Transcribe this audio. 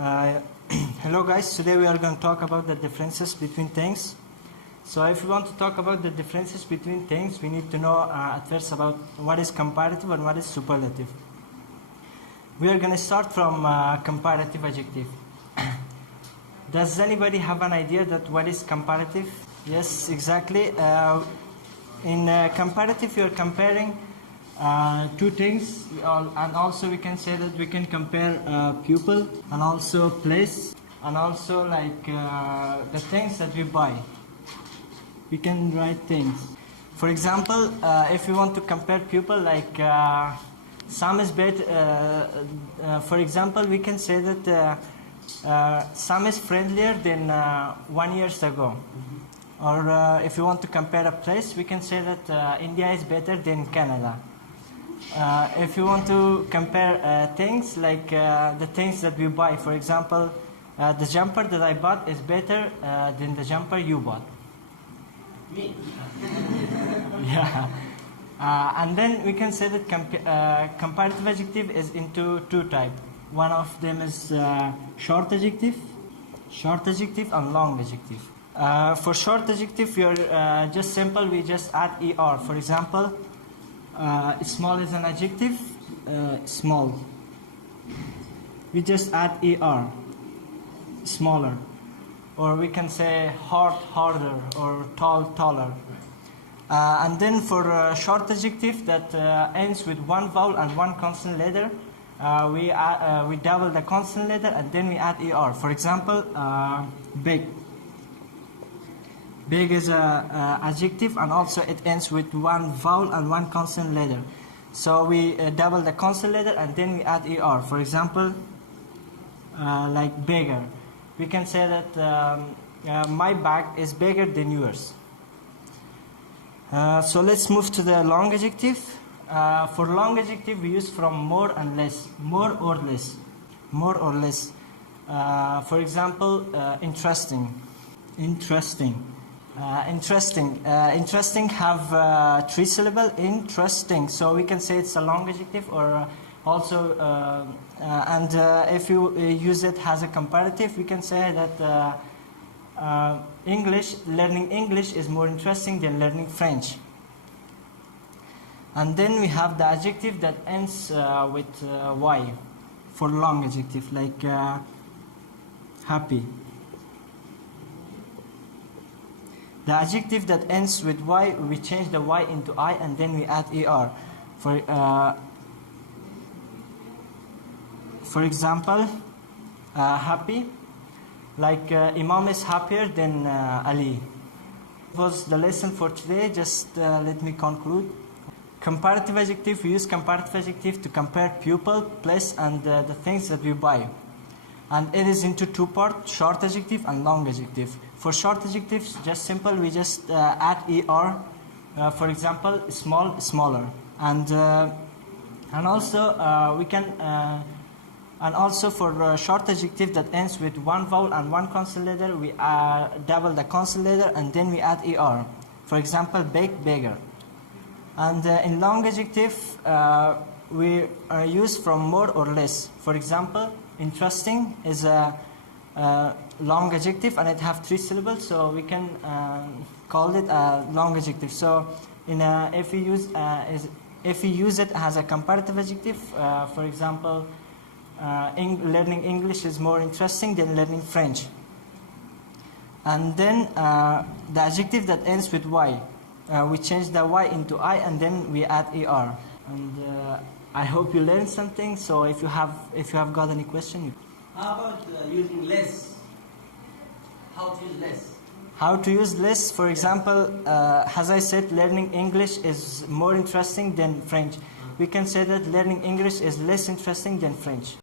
Uh, Hello guys, today we are going to talk about the differences between things. So if we want to talk about the differences between things, we need to know at first about what is comparative and what is superlative. We are going to start from comparative adjective. Does anybody have an idea that what is comparative? Yes, exactly. In comparative, you are comparing two things, and also we can say that we can compare pupil and also place and also like the things that we buy. We can write things. For example, if we want to compare pupil, like Sam is better. For example, we can say that Sam is friendlier than 1 year ago. Or if you want to compare a place, we can say that India is better than Canada. If you want to compare things, like the things that we buy, for example, the jumper that I bought is better than the jumper you bought. Me? Yeah. And then we can say that comparative adjective is into two types. One of them is short adjective and long adjective. For short adjective, we are just simple, we just add er. For example, small is an adjective, small. We just add er, smaller. Or we can say hard, harder, or tall, taller. And then for short adjective that ends with one vowel and one consonant letter, we double the consonant letter and then we add er. For example, big. Big is a adjective and also it ends with one vowel and one consonant letter. So we double the consonant letter and then we add er. For example, like bigger. We can say that my bag is bigger than yours. So let's move to the long adjective. For long adjective, we use from more and less, more or less, more or less. For example, interesting, interesting. Interesting have three syllables, interesting. So we can say it's a long adjective, or also, if you use it as a comparative, we can say that learning English is more interesting than learning French. And then we have the adjective that ends with y for long adjective, like happy. The adjective that ends with y, we change the y into I and then we add er. For example, happy, like Imam is happier than Ali. That was the lesson for today. Just let me conclude. Comparative adjective, we use comparative adjective to compare pupil, place, and the things that we buy. And it is into two parts, short adjective and long adjective. For short adjectives, just simple, we just add er. For example, small, smaller. And also we can, and also for short adjective that ends with one vowel and one consonant letter, we double the consonant letter and then we add er. For example, big, bigger. And in long adjective, we use from more or less. For example, interesting is a long adjective and it have three syllables, so we can call it a long adjective. So if we use it as a comparative adjective, for example, learning English is more interesting than learning French. And then the adjective that ends with y, we change the y into I and then we add er. And I hope you learned something. So if you have got any question. How about using less? How to use less? How to use less? For example, as I said, learning English is more interesting than French. We can say that learning English is less interesting than French.